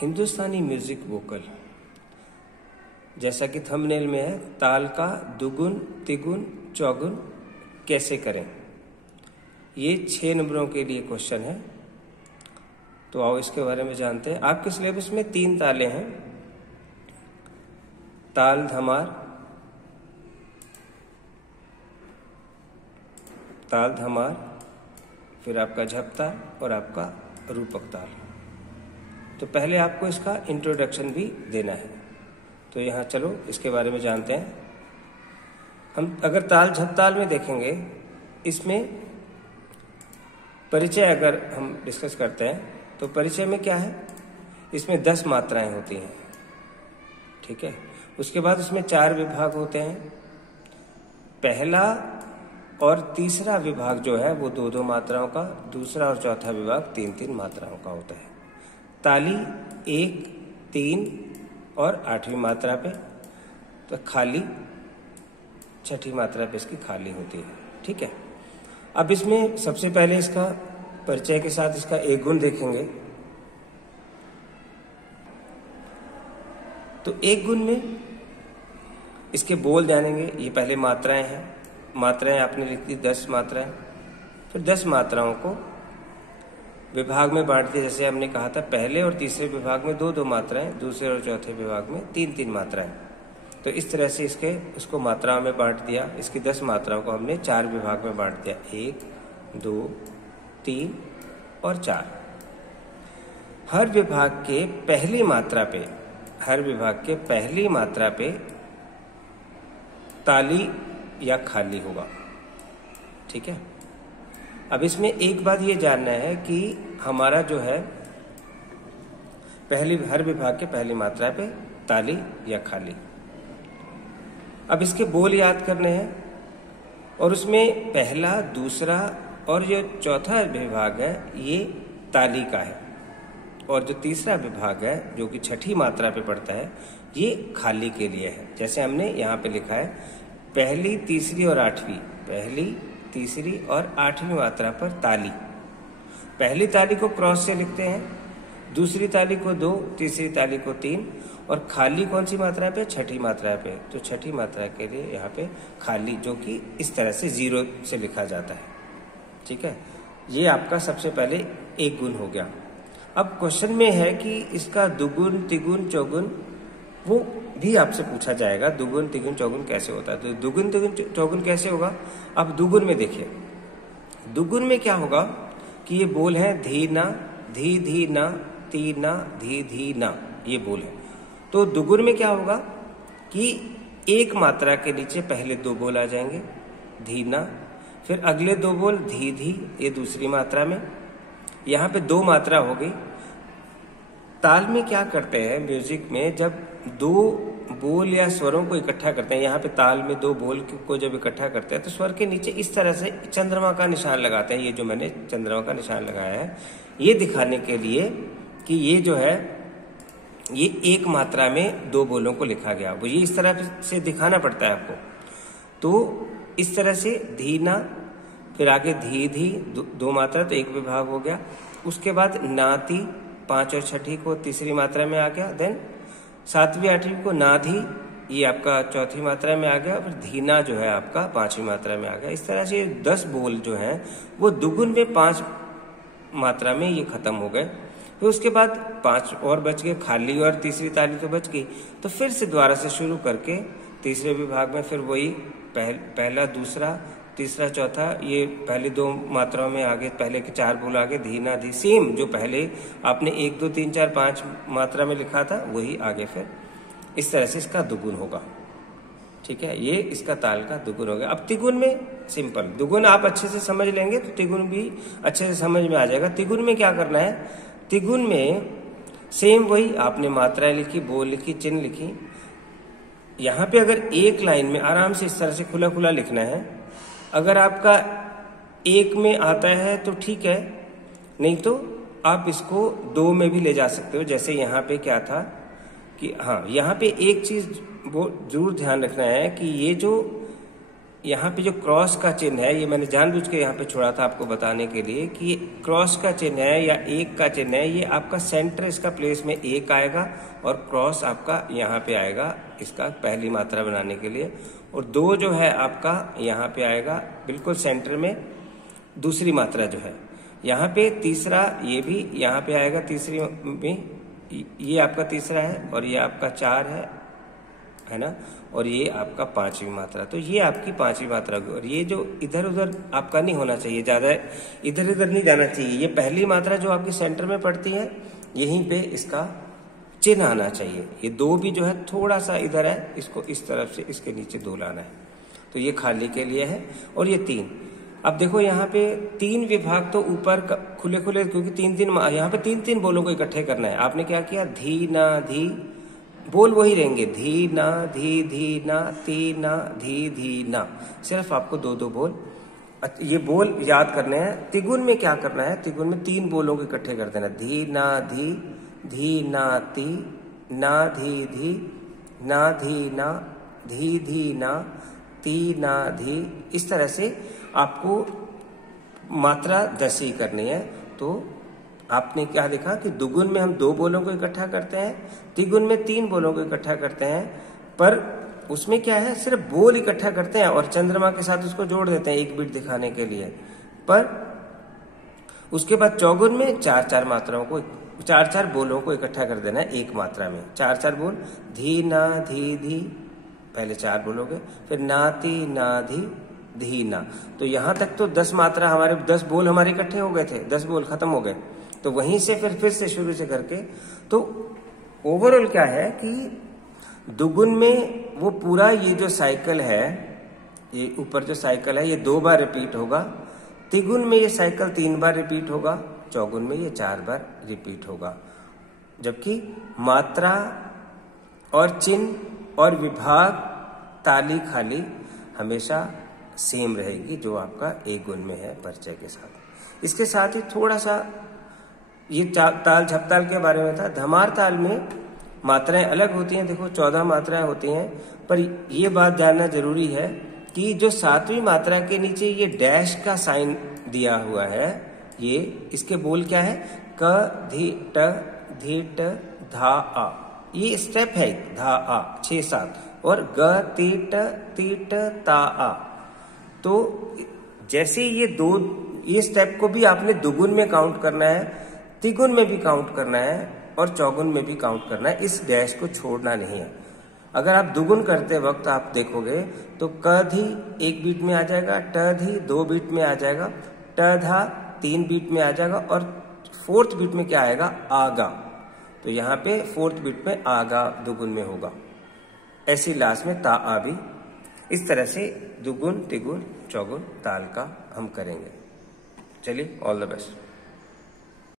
हिंदुस्तानी music vocal, जैसा कि thumbnail में है, ताल का दुगुन तिगुन चौगुन कैसे करें। ये 6 नंबरों के लिए क्वेश्चन है, तो आओ इसके बारे में जानते हैं। आपके सिलेबस में 3 ताले हैं, ताल धमार, ताल धमार, फिर आपका झपताल और आपका रूपक ताल। तो पहले आपको इसका इंट्रोडक्शन भी देना है, तो यहाँ चलो इसके बारे में जानते हैं। हम अगर ताल झपताल में देखेंगे, इसमें परिचय अगर हम डिस्कस करते हैं तो परिचय में क्या है, इसमें 10 मात्राएं होती हैं, ठीक है। उसके बाद उसमें 4 विभाग होते हैं। पहला और तीसरा विभाग जो है वो 2-2 मात्राओं का, दूसरा और चौथा विभाग 3-3 मात्राओं का होता है। ताली 1, 3 और 8वीं मात्रा पे, तो खाली 6ठी मात्रा पे इसकी खाली होती है, ठीक है। अब इसमें सबसे पहले इसका परिचय के साथ इसका एक गुण देखेंगे। तो एक गुण में इसके बोल जानेंगे। ये पहले मात्राएं हैं, मात्राएं आपने लिख दी 10 मात्राएं, फिर 10 मात्राओं को विभाग में बांट दिया। जैसे हमने कहा था, पहले और तीसरे विभाग में 2-2 मात्राएं, दूसरे और चौथे विभाग में 3-3 मात्राएं। तो इस तरह से उसको मात्राओं में बांट दिया। इसकी 10 मात्राओं को हमने 4 विभाग में बांट दिया, 1, 2, 3 और 4। हर विभाग के पहली मात्रा पे ताली या खाली होगा, ठीक है। अब इसमें एक बात ये जानना है कि हमारा जो है हर विभाग के पहली मात्रा पे ताली या खाली। अब इसके बोल याद करने हैं, और उसमें पहला, दूसरा और जो चौथा विभाग है ये ताली का है, और जो तीसरा विभाग है जो कि 6ठी मात्रा पे पड़ता है ये खाली के लिए है। जैसे हमने यहाँ पे लिखा है, पहली, तीसरी और 8वीं, पहली, तीसरी और 8वीं मात्रा पर ताली। पहली ताली को क्रॉस से लिखते हैं, दूसरी ताली को 2, तीसरी ताली को 3, और खाली कौन सी मात्रा पे, 6ठी मात्रा पे। तो 6ठी मात्रा के लिए यहाँ पे खाली, जो कि इस तरह से 0 से लिखा जाता है, ठीक है। ये आपका सबसे पहले एक गुण हो गया। अब क्वेश्चन में है कि इसका दुगुन तिगुन चौगुन वो भी आपसे पूछा जाएगा, दुगुन तिगुन चौगुन कैसे होता है। तो दुगुन तिगुन चौगुन कैसे होगा। अब दुगुन में देखिए, दुगुन में क्या होगा कि ये बोल है धी ना, धी धी ना, ती ना, धी धी ना, ये बोल है। तो दुगुन में क्या होगा कि एक मात्रा के नीचे पहले 2 बोल आ जाएंगे, धी ना, फिर अगले 2 बोल धी धी, ये दूसरी मात्रा में। यहाँ पे 2 मात्रा हो गई। ताल में क्या करते हैं म्यूजिक में, जब 2 बोल या स्वरों को इकट्ठा करते हैं, यहाँ पे ताल में 2 बोल को जब इकट्ठा करते हैं तो स्वर के नीचे इस तरह से चंद्रमा का निशान लगाते हैं। ये जो मैंने चंद्रमा का निशान लगाया है, ये दिखाने के लिए कि ये जो है ये एक मात्रा में 2 बोलों को लिखा गया। वो ये इस तरह से दिखाना पड़ता है आपको। तो इस तरह से धीना, फिर आगे धी धी, 2 मात्रा, तो एक विभाग हो गया। उसके बाद नाती, 5 और 6ठी को तीसरी मात्रा में आ गया। देन 7वीं 8वीं को नाधी, ये आपका चौथी मात्रा में आ गया। फिर धीना जो है आपका 5वीं मात्रा में आ गया। इस तरह से 10 बोल जो हैं वो दुगुन में 5 मात्रा में ये खत्म हो गए। फिर उसके बाद 5 और बच गए, खाली और तीसरी ताली तो बच गई। तो फिर से दोबारा से शुरू करके तीसरे विभाग में फिर वही पहला, दूसरा, तीसरा, चौथा, ये पहले 2 मात्राओं में आगे, पहले के 4 बोल आगे, धीना धी, सेम जो पहले आपने 1, 2, 3, 4, 5 मात्रा में लिखा था वही आगे फिर इस तरह से इसका दुगुन होगा, ठीक है। ये इसका ताल का दुगुन हो गया। अब तिगुन में सिंपल, दुगुन आप अच्छे से समझ लेंगे तो तिगुन भी अच्छे से समझ में आ जाएगा। तिगुन में क्या करना है, तिगुन में सेम वही आपने मात्राएं लिखी, बोल लिखी, चिन्ह लिखी। यहाँ पे अगर एक लाइन में आराम से इस तरह से खुला खुला लिखना है। अगर आपका 1 में आता है तो ठीक है, नहीं तो आप इसको 2 में भी ले जा सकते हो। जैसे यहाँ पे क्या था कि हाँ, यहाँ पे एक चीज वो जरूर ध्यान रखना है कि ये जो यहाँ पे जो क्रॉस का चिन्ह है, ये मैंने जानबूझ के यहाँ पे छोड़ा था आपको बताने के लिए कि ये क्रॉस का चिन्ह है या एक का चिन्ह है, ये आपका सेंटर इसका प्लेस में एक आएगा और क्रॉस आपका यहाँ पे आएगा इसका पहली मात्रा बनाने के लिए, और दो जो है आपका यहाँ पे आएगा बिल्कुल सेंटर में दूसरी मात्रा जो है। यहाँ पे तीसरा ये भी यहाँ पे आएगा तीसरी में, ये आपका तीसरा है और ये आपका 4 है ना, और ये आपका 5वीं मात्रा। तो ये आपकी 5वीं मात्रा होगी, और ये जो इधर उधर आपका नहीं होना चाहिए, ज्यादा इधर उधर नहीं जाना चाहिए। ये पहली मात्रा जो आपकी सेंटर में पड़ती है यहीं पे इसका चिन्ह आना चाहिए। ये 2 भी जो है थोड़ा सा इधर है, इसको इस तरफ से इसके नीचे 2 लाना है। तो ये खाली के लिए है। और ये 3, अब देखो यहाँ पे 3 विभाग तो ऊपर खुले खुले, क्योंकि 3-3 यहाँ पे 3-3 बोलों को इकट्ठे करना है। आपने क्या किया, धी ना धी, बोल वही रहेंगे, धी ना धी, धी ना ती ना धी, धी ना, सिर्फ आपको 2-2 बोल ये बोल याद करने हैं। तिगुन में क्या करना है, तिगुन में 3 बोलों को इकट्ठे कर देना, धी ना धी, धी ना ती, ना धी धी, ना धी ना, धी धी ना, ती ना धी। इस तरह से आपको मात्रा दसी करनी है। तो आपने क्या देखा कि दुगुन में हम 2 बोलों को इकट्ठा करते हैं, तिगुन में 3 बोलों को इकट्ठा करते हैं, पर उसमें क्या है, सिर्फ बोल इकट्ठा करते हैं और चंद्रमा के साथ उसको जोड़ देते हैं 1 बीट दिखाने के लिए। पर उसके बाद चौगुन में 4-4 मात्राओं को, 4-4 बोलों को इकट्ठा कर देना है एक मात्रा में। 4-4 बोल, धी ना धी धी, पहले 4 बोलोगे, फिर नाती ना धी, धी ना। तो यहां तक तो 10 मात्रा हमारे 10 बोल हमारे इकट्ठे हो गए थे, 10 बोल खत्म हो गए। तो वहीं से फिर से शुरू से करके, तो ओवरऑल क्या है कि दुगुन में वो पूरा ये जो साइकिल है, ये ऊपर जो साइकिल है ये 2 बार रिपीट होगा, तिगुन में ये साइकिल 3 बार रिपीट होगा, चौगुन में ये 4 बार रिपीट होगा। जबकि मात्रा और चिन्ह और विभाग, ताली खाली हमेशा सेम रहेगी, जो आपका एक गुण में है परिचय के साथ। इसके साथ ही थोड़ा सा ये ताल झपताल के बारे में था। धमार ताल में मात्राएं अलग होती हैं, देखो 14 मात्राएं होती हैं, पर ये बात जानना जरूरी है कि जो 7वीं मात्रा के नीचे ये डैश का साइन दिया हुआ है, ये इसके बोल क्या है, क धी ट धा आ, ये स्टेप है धा आ 6-7, और ग ती ट ता आ। तो जैसे ये स्टेप को भी आपने दुगुन में काउंट करना है, तिगुन में भी काउंट करना है और चौगुन में भी काउंट करना है, इस डैश को छोड़ना नहीं है। अगर आप दुगुन करते वक्त आप देखोगे तो क धी 1 बीट में आ जाएगा, ट धी 2 बीट में आ जाएगा, ट धा 3 बीट में आ जाएगा, और 4th बीट में क्या आएगा, आगा। तो यहाँ पे 4th बीट में आगा दुगुन में होगा। ऐसी लास्ट में ता आ भी। इस तरह से दुगुन, तिगुन, चौगुन ताल का हम करेंगे। चलिए, ऑल द बेस्ट।